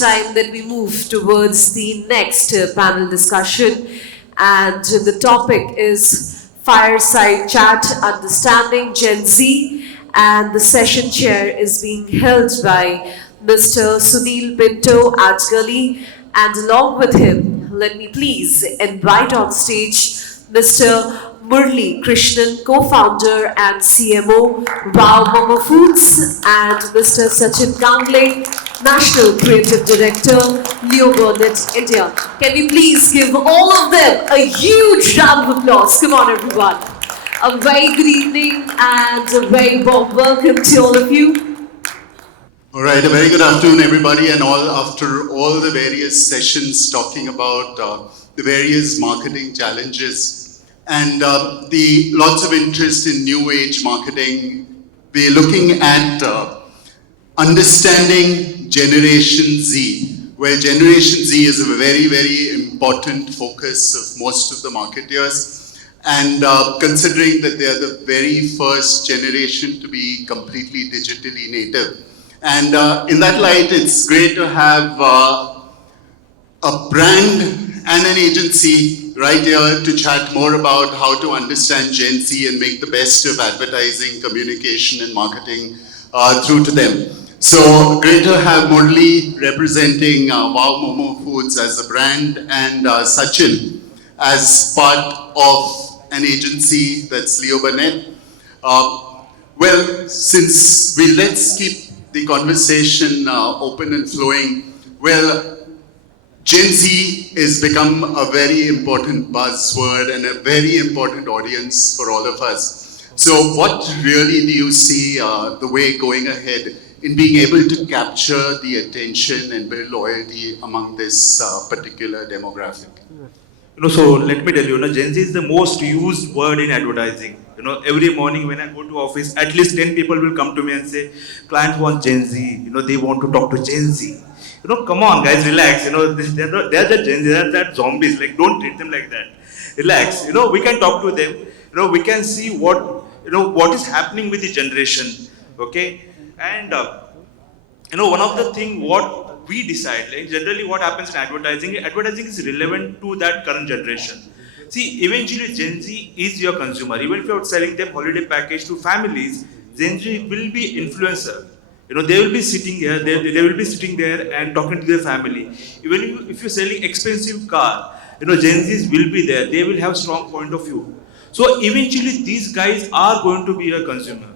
it's time that we move towards the next panel discussion. And the topic is Fireside Chat, Understanding Gen Z. And the session chair is being held by Mr. Sunil Pinto, Adgully. And along with him, let me please invite on stage Mr. Murali Krishnan, co-founder and CMO Wow, Momo Foods, and Mr. Sachin Kamble, National Creative Director, Leo Burnett India. Can we please give all of them a huge round of applause? Come on, everyone. A very good evening and a very warm welcome to all of you. All right, a very good afternoon, everybody, and after all the various sessions talking about the various marketing challenges and the lots of interest in new age marketing, we're looking at understanding Generation Z, where Generation Z is a very, very important focus of most of the marketeers, and considering that they are the very first generation to be completely digitally native. And in that light, it's great to have a brand and an agency right here to chat more about how to understand Gen Z and make the best of advertising, communication, and marketing through to them. So great to have Murali representing Wow Momo Foods as a brand, and Sachin as part of an agency that's Leo Burnett. Well, since let's keep the conversation open and flowing. Well, Gen Z has become a very important buzzword and a very important audience for all of us. So what really do you see the way going ahead in being able to capture the attention and build loyalty among this particular demographic? So let me tell you, Gen Z is the most used word in advertising. Every morning when I go to office, at least 10 people will come to me and say, clients want Gen Z, they want to talk to Gen Z. Come on guys, relax, they're the Gen Z, they're that zombies, like don't treat them like that. Relax, we can talk to them, we can see what is happening with the generation, okay? And, one of the things what we decide, like generally what happens in advertising is relevant to that current generation. See, eventually Gen Z is your consumer. Even if you're selling them holiday package to families, Gen Z will be influencer. They will be sitting here, they will be sitting there and talking to their family. Even if you're selling expensive car, Gen Zs will be there. They will have strong point of view. So eventually these guys are going to be a consumer.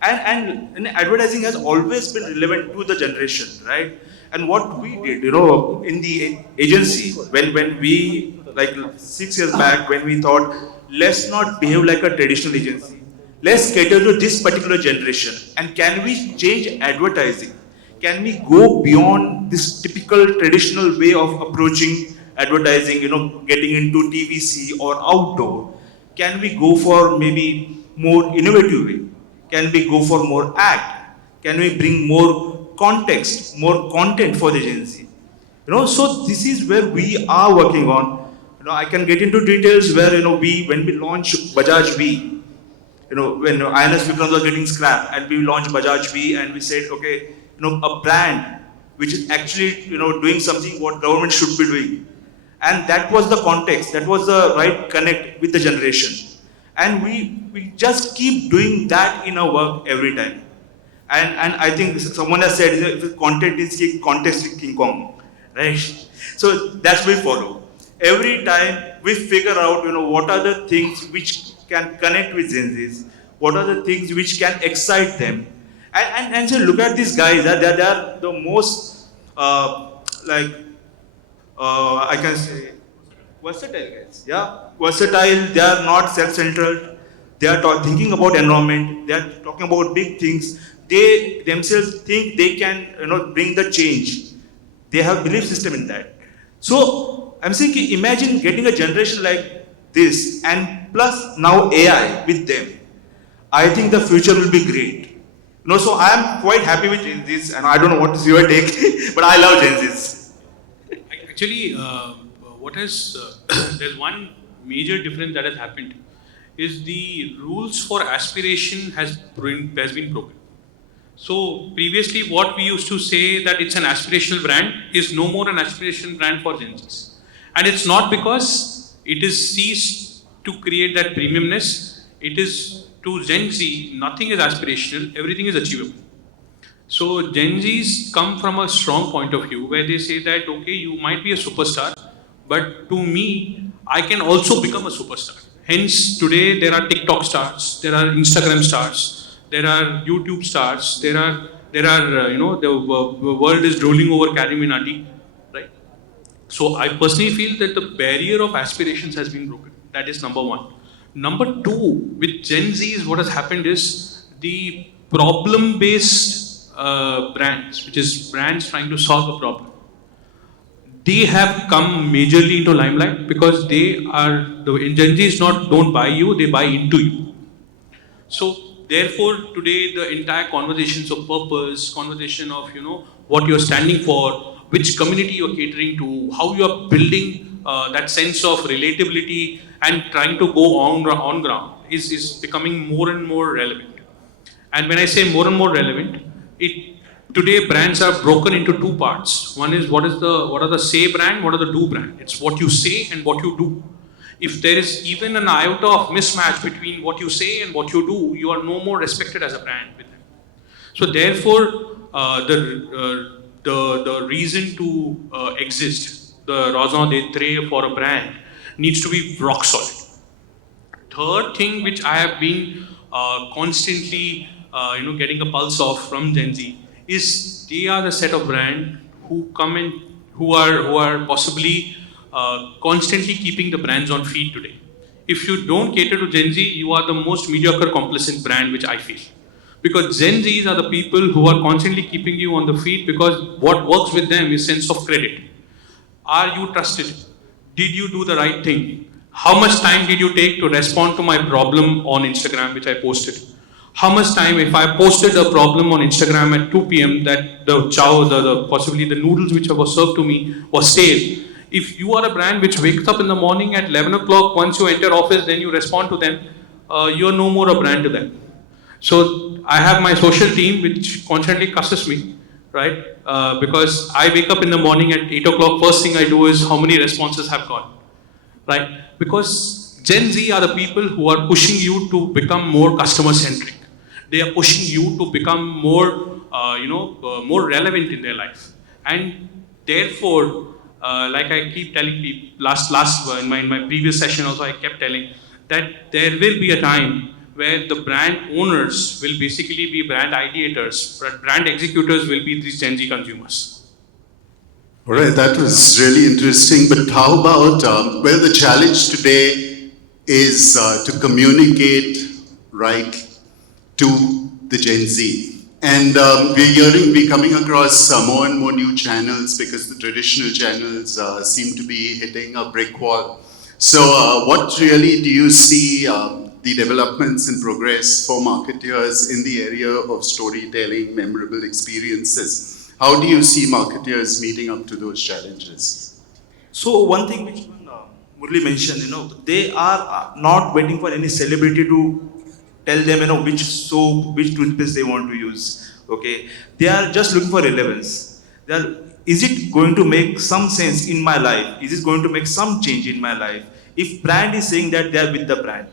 And advertising has always been relevant to the generation, right? And what we did, in the agency, when we, like 6 years back, when we thought, let's not behave like a traditional agency. Let's cater to this particular generation. And can we change advertising? Can we go beyond this typical traditional way of approaching advertising, getting into TVC or outdoor? Can we go for maybe more innovative way? Can we go for more act? Can we bring more context, more content for the Gen Z? So this is where we are working on. I can get into details where, when we launched Bajaj V, when INS Vikram was getting scrapped and we launched Bajaj V and we said, okay, a brand which is actually, doing something what government should be doing. And that was the context, that was the right connect with the generation. And we just keep doing that in our work every time. And I think someone has said, if content is king, context is King Kong, right? So that's what we follow. Every time we figure out, what are the things which can connect with Gen Zs, what are the things which can excite them. And so look at these guys, they are the most, I can say, versatile guys, yeah? Versatile, they are not self-centered, they are thinking about environment, they are talking about big things, they themselves think they can, bring the change. They have belief system in that. So, I'm saying, imagine getting a generation like this, and plus now AI with them. I think the future will be great. So I'm quite happy with Gen Zs, and I don't know what is your take, but I love Gen Zs. Actually, there's one major difference that has happened, is the rules for aspiration has been broken. So previously what we used to say that it's an aspirational brand is no more an aspirational brand for Gen Zs. And it's not because it is ceased to create that premiumness. It is to Gen Z, nothing is aspirational, everything is achievable. So Gen Zs come from a strong point of view where they say that, okay, you might be a superstar, but to me, I can also become a superstar. Hence, today there are TikTok stars, there are Instagram stars, there are YouTube stars, the world is rolling over Cariminati, right? So I personally feel that the barrier of aspirations has been broken. That is number one. Number two, with Gen Zs, what has happened is the problem-based brands, which is brands trying to solve a problem. They have come majorly into limelight because they are the Gen Zs don't buy you, they buy into you. So therefore, today the entire conversations of purpose, conversation of what you're standing for, which community you're catering to, how you are building that sense of relatability and trying to go on ground is becoming more and more relevant. And when I say more and more relevant, today brands are broken into two parts. One is what are the say brand, what are the do brand. It's what you say and what you do. If there is even an iota of mismatch between what you say and what you do, you are no more respected as a brand with them. So therefore, the reason to exist, the raison d'etre for a brand needs to be rock solid. Third thing which I have been constantly getting a pulse of from Gen Z is they are the set of brand who come in, who are possibly constantly keeping the brands on feet today. If you don't cater to Gen Z, you are the most mediocre complacent brand, which I feel. Because Gen Zs are the people who are constantly keeping you on the feet because what works with them is sense of credit. Are you trusted? Did you do the right thing? How much time did you take to respond to my problem on Instagram, which I posted? How much time, if I posted a problem on Instagram at 2 p.m. that the chow, possibly the noodles which were served to me was stale. If you are a brand which wakes up in the morning at 11 o'clock, once you enter office, then you respond to them, you are no more a brand to them. So I have my social team which constantly cusses me, right? Because I wake up in the morning at 8 o'clock, first thing I do is how many responses have gone, right? Because Gen Z are the people who are pushing you to become more customer centric. They are pushing you to become more, more relevant in their life. And therefore, like I keep telling people, in my previous session also I kept telling that there will be a time where the brand owners will basically be brand ideators, but brand executors will be these Gen Z consumers. All right, that was really interesting. But how about, the challenge today is to communicate right to the Gen Z. And we're coming across more and more new channels because the traditional channels seem to be hitting a brick wall. So what really do you see the developments and progress for marketeers in the area of storytelling, memorable experiences? How do you see marketeers meeting up to those challenges? So one thing which Murali mentioned, they are not waiting for any celebrity to tell them, which soap, which toothpaste they want to use. Okay, they are just looking for relevance. Is it going to make some sense in my life? Is it going to make some change in my life? If brand is saying that they are with the brand,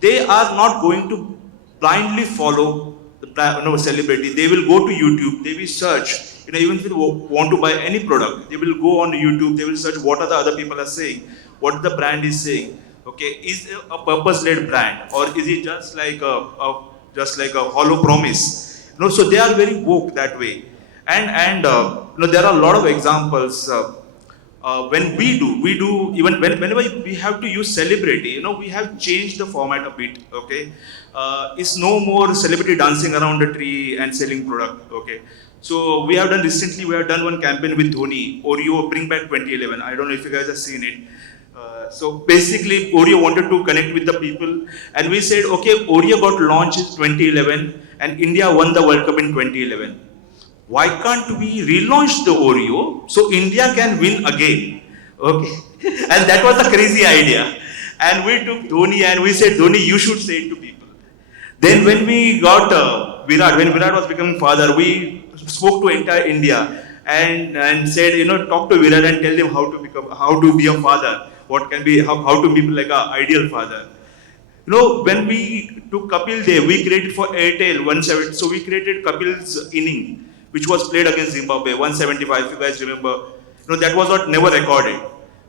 they are not going to blindly follow the celebrity. They will go to YouTube. They will search. Even if they want to buy any product, they will go on YouTube. They will search what are the other people are saying, what the brand is saying. Okay, is it a purpose-led brand or is it just like a hollow promise? So they are very woke that way, and there are a lot of examples. When we do even whenever we have to use celebrity, we have changed the format a bit. Okay, it's no more celebrity dancing around a tree and selling product. Okay, so we have done one campaign with Dhoni, Oreo Bring Back 2011. I don't know if you guys have seen it. So basically, Oreo wanted to connect with the people, and we said, okay, Oreo got launched in 2011, and India won the World Cup in 2011. Why can't we relaunch the Oreo so India can win again? Okay, and that was the crazy idea. And we took Dhoni and we said, Dhoni, you should say it to people. Then when we got Virat, when Virat was becoming father, we spoke to entire India and said, talk to Virat and tell them how to be a father, what can be, how to be like an ideal father. When we took Kapil Dev, we created for Airtel 170. So we created Kapil's inning, which was played against Zimbabwe, 175. If you guys remember, that was not never recorded.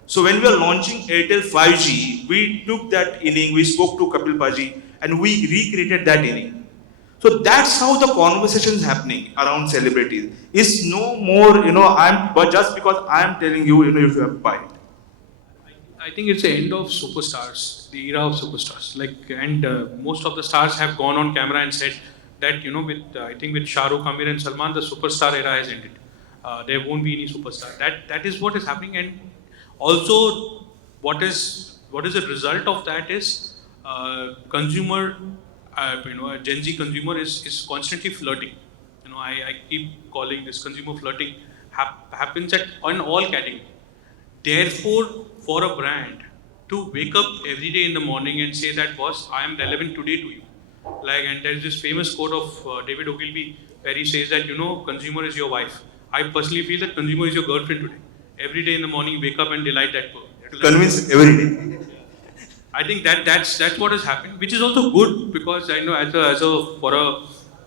So when we were launching Airtel 5G, we took that inning, we spoke to Kapil Paji, and we recreated that inning. So that's how the conversation is happening around celebrities. It's no more, but just because I'm telling you, you have to buy it. I think it's the end of superstars, the era of superstars. Most of the stars have gone on camera and said that with Shah Rukh, Amir, and Salman, the superstar era has ended. There won't be any superstar. That is what is happening, and also what is the result of that is consumer, a Gen Z consumer is constantly flirting. I keep calling this consumer flirting happens on all categories. Therefore, for a brand to wake up every day in the morning and say that, boss, I am relevant today to you. And there's this famous quote of David Ogilvy where he says that, consumer is your wife. I personally feel that consumer is your girlfriend today. Every day in the morning, wake up and delight that person. Convince every day. I think that's what has happened, which is also good because I know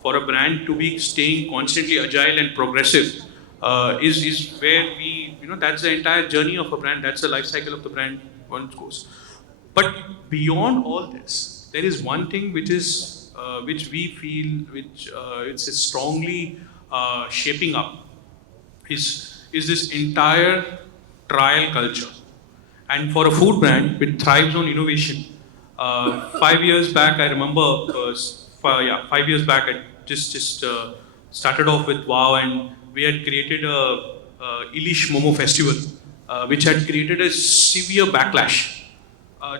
for a brand to be staying constantly agile and progressive is where we that's the entire journey of a brand. That's the life cycle of the brand once goes. But beyond all this, there is one thing which we feel it's strongly shaping up is this entire trial culture. And for a food brand which thrives on innovation, 5 years back, I remember, 5 years back, I just started off with Wow, and we had created a Ilish Momo festival, which had created a severe backlash.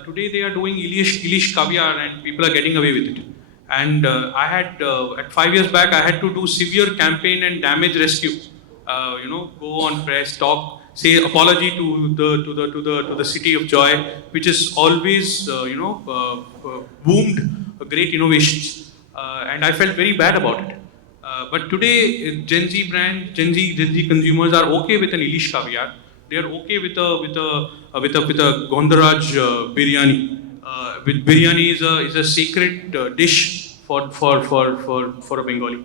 Today they are doing Ilish caviar, and people are getting away with it. And I had, at 5 years back, I had to do severe campaign and damage rescue. Go on press, talk, say apology to the city of joy, which has always boomed great innovations, and I felt very bad about it. But today, Gen Z consumers are okay with an Ilish caviar. They are okay with a Gondaraj biryani. With biryani is a sacred dish for a Bengali.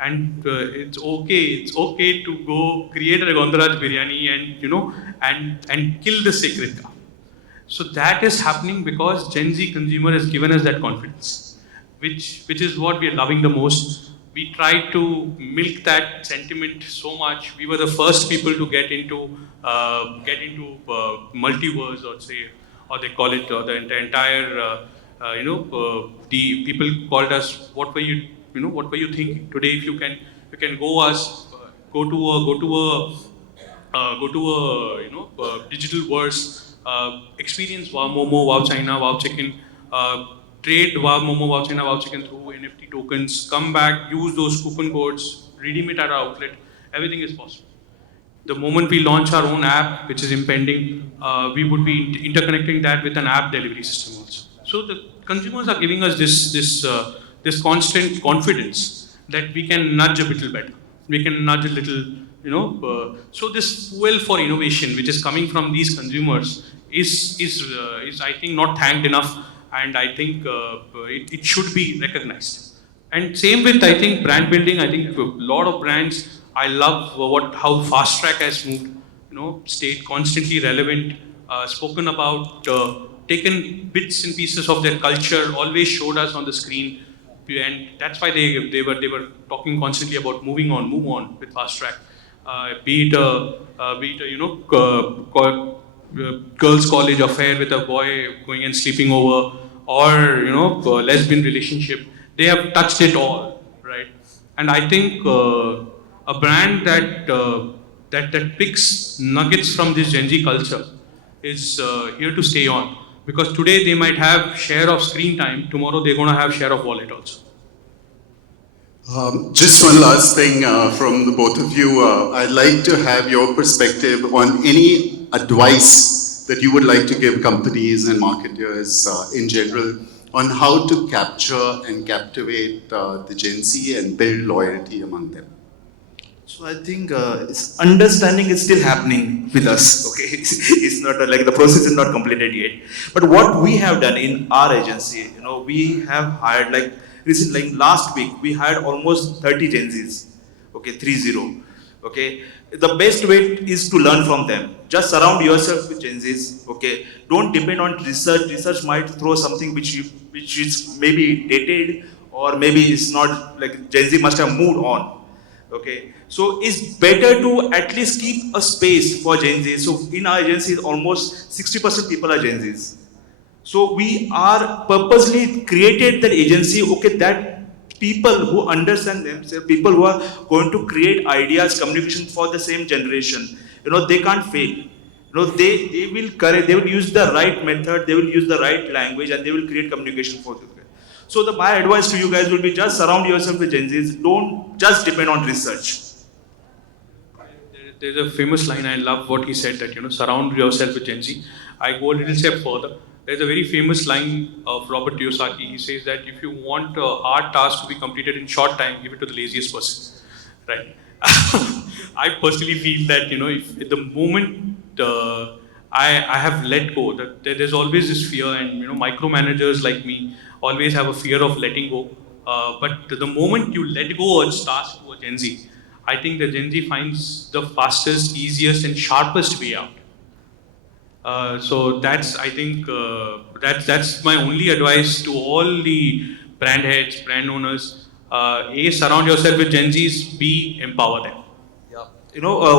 And it's okay to go create a Gondaraj biryani and kill the sacred cow. So that is happening because Gen Z consumer has given us that confidence, which is what we are loving the most. We tried to milk that sentiment so much. We were the first people to get into multiverse, or they call it, or the entire the people called us. What were you thinking? Today, if you can go to a digital verse, experience Wow Momo, Wow China, Wow Chicken, trade Wow Momo, Wow China, Wow Chicken through NFT tokens, come back, use those coupon codes, redeem it at our outlet. Everything is possible. The moment we launch our own app, which is impending, we would be interconnecting that with an app delivery system also. So the consumers are giving us this constant confidence that we can nudge a little better. We can nudge a little, so this fuel for innovation, which is coming from these consumers, is I think not thanked enough, and I think it should be recognized. And same with, I think, brand building. I think a lot of brands, I love how Fast Track has moved, stayed constantly relevant, spoken about, taken bits and pieces of their culture, always showed us on the screen, and that's why they were talking constantly about move on with Fast Track. Be it girls' college affair with a boy going and sleeping over, or lesbian relationship, they have touched it all, right? And I think a brand that picks nuggets from this Gen Z culture is here to stay on, because today they might have share of screen time, tomorrow they're going to have share of wallet also. Just one last thing from the both of you. I'd like to have your perspective on any advice that you would like to give companies and marketers in general on how to capture and captivate the Gen Z and build loyalty among them? So I think understanding is still happening with us. Okay, it's not like the process is not completed yet. But what we have done in our agency, we have hired like recently, like last week, we hired almost 30 Gen Zs. Okay, 30. Okay, the best way is to learn from them. Just surround yourself with Gen Zs. Okay, don't depend on research. Research might throw something which is maybe dated, or maybe it's not, like Gen Z must have moved on. Okay, so it's better to at least keep a space for Gen Z. So in our agency, almost 60% people are Gen Zs. So we are purposely created that agency, okay, that people who understand themselves, people who are going to create ideas, communication for the same generation, they can't fail. They will correct, they will use the right method, they will use the right language, and they will create communication for them. So my advice to you guys will be just surround yourself with Gen Zs. Don't just depend on research. There's a famous line, I love what he said, that, surround yourself with Gen Z. I go a little step further. There's a very famous line of Robert Kiyosaki. He says that if you want a hard task to be completed in short time, give it to the laziest person, right? I personally feel that, if at the moment I have let go, that there's always this fear, and, micromanagers like me always have a fear of letting go. But the moment you let go a task to a Gen Z, I think the Gen Z finds the fastest, easiest, and sharpest way out. So that's, I think, that's my only advice to all the brand heads, brand owners. A, surround yourself with Gen Zs. B, empower them. Yeah.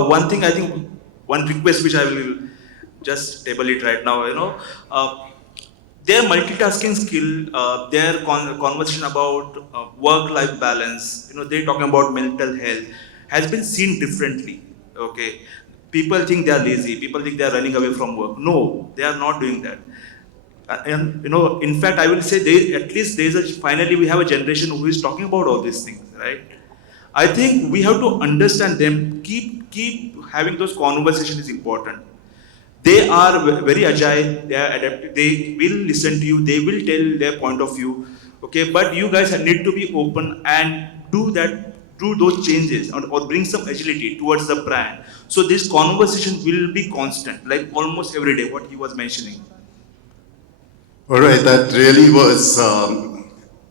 One thing I think, one request which I will just table it right now. Their multitasking skill, their conversation about work-life balance, they're talking about mental health, has been seen differently. Okay, people think they are lazy. People think they are running away from work. No, they are not doing that. And in fact, I will say at least finally we have a generation who is talking about all these things, right? I think we have to understand them. Keep having those conversations is important. They are very agile. They are adaptive. They will listen to you. They will tell their point of view. Okay, but you guys need to be open and do those changes, or bring some agility towards the brand. So this conversation will be constant, like almost every day, what he was mentioning. All right, that really was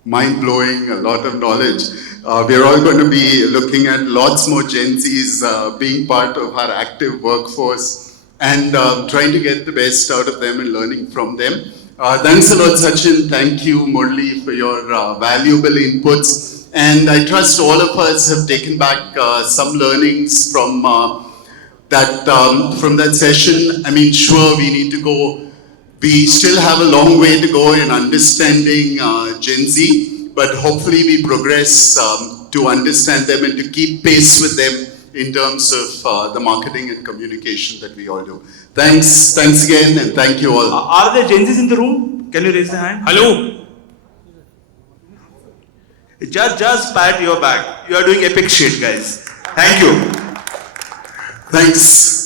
mind-blowing, a lot of knowledge. We're all going to be looking at lots more Gen Zs being part of our active workforce and trying to get the best out of them and learning from them. Thanks a lot, Sachin. Thank you, Murali, for your valuable inputs. And I trust all of us have taken back some learnings from that session. I mean, sure, we need to go. We still have a long way to go in understanding Gen Z, but hopefully we progress to understand them and to keep pace with them in terms of the marketing and communication that we all do. Thanks again, and thank you all. Are there Gen Zs in the room? Can you raise the hand? Hello. Just pat your back. You are doing epic shit, guys. Thank you. Thanks.